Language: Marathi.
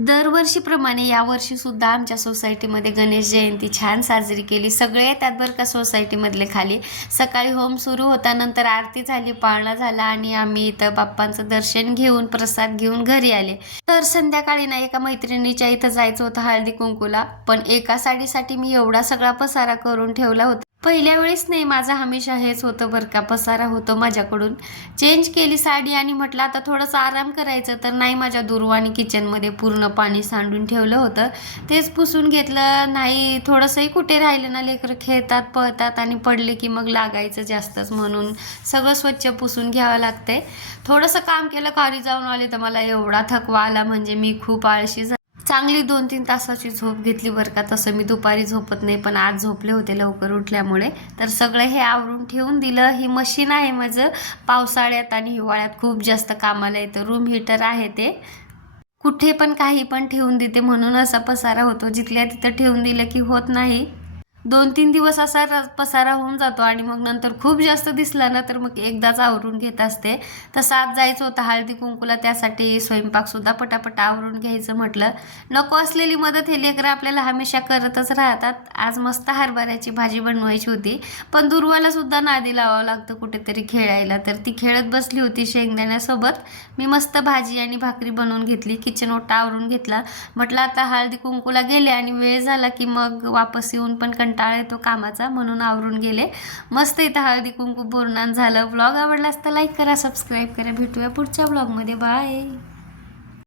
दरवर्षीप्रमाणे यावर्षी सुद्धा आमच्या सोसायटीमध्ये गणेश जयंती छान साजरी केली. सगळे येतात बरं का सोसायटीमधले खाली. सकाळी होम सुरू होता, नंतर आरती झाली, पाळणा झाला आणि आम्ही इथं बाप्पांचं दर्शन घेऊन प्रसाद घेऊन घरी आले. तर संध्याकाळी ना एका मैत्रिणीच्या इथं जायचं होतं हळदी कुंकूला, पण एका साडीसाठी मी एवढा सगळा पसारा करून ठेवला होता. पहिल्या वेळेस नाही, माझं हमेशा हेच होतं बरं का, पसारा होतो माझ्याकडून. चेंज केली साडी आणि म्हटलं आता थोडंसं आराम करायचं, तर नाही, माझ्या दुर्वानी किचनमध्ये पूर्ण पाणी सांडून ठेवलं होतं. तेच पुसून घेतलं. नाही, थोडंसंही कुठे राहिलं ना, लेकरं खेळतात पळतात आणि पडले की मग लागायचं जास्तच, म्हणून सगळं स्वच्छ पुसून घ्यावं लागतंय. थोडंसं काम केलं, खाली जाऊन आले तर मला एवढा थकवा आला, म्हणजे मी खूप आळशी चांगली 2-3 तासाची झोप घेतली बरं का. तसं मी दुपारी झोपत नाही, पण आज झोपले होते लवकर उठल्यामुळे. तर सगळं हे आवरून ठेवून दिलं. ही मशीन आहे माझं, पावसाळ्यात आणि हिवाळ्यात खूप जास्त कामाला येतं. रूम हीटर आहे ते. कुठे पण काही पण ठेवून देते, म्हणून असा पसारा होतो. जिथल्या तिथं ठेवून दिलं की होत नाही. 2-3 दिवस असा पसारा होऊन जातो आणि मग नंतर खूप जास्त दिसला ना तर मग एकदाच आवरून घेत असते. तसं आज जायचं होतं हळदी कुंकूला, त्यासाठी स्वयंपाकसुद्धा पटापट आवरून घ्यायचं म्हटलं. नको असलेली मदत हे लेकरं आपल्याला हमेशा करतच राहतात. आज मस्त हरभऱ्याची भाजी बनवायची होती, पण दुर्वाला सुद्धा नादी लावावं लागतं कुठेतरी खेळायला, तर ती खेळत बसली होती शेंगदाण्यासोबत. मी मस्त भाजी आणि भाकरी बनवून घेतली, किचन ओटा आवरून घेतला. म्हटलं आता हळदी कुंकूला गेले आणि वेळ झाला की मग वापस येऊन पण कंटाळा येतो कामाचा, म्हणून आवरून गेले. मस्त इथं हळदी कुंकू बोलणं झालं. व्लॉग आवडला असता लाईक करा, सबस्क्राईब करा. भेटूया पुढच्या व्लॉगमध्ये. बाय.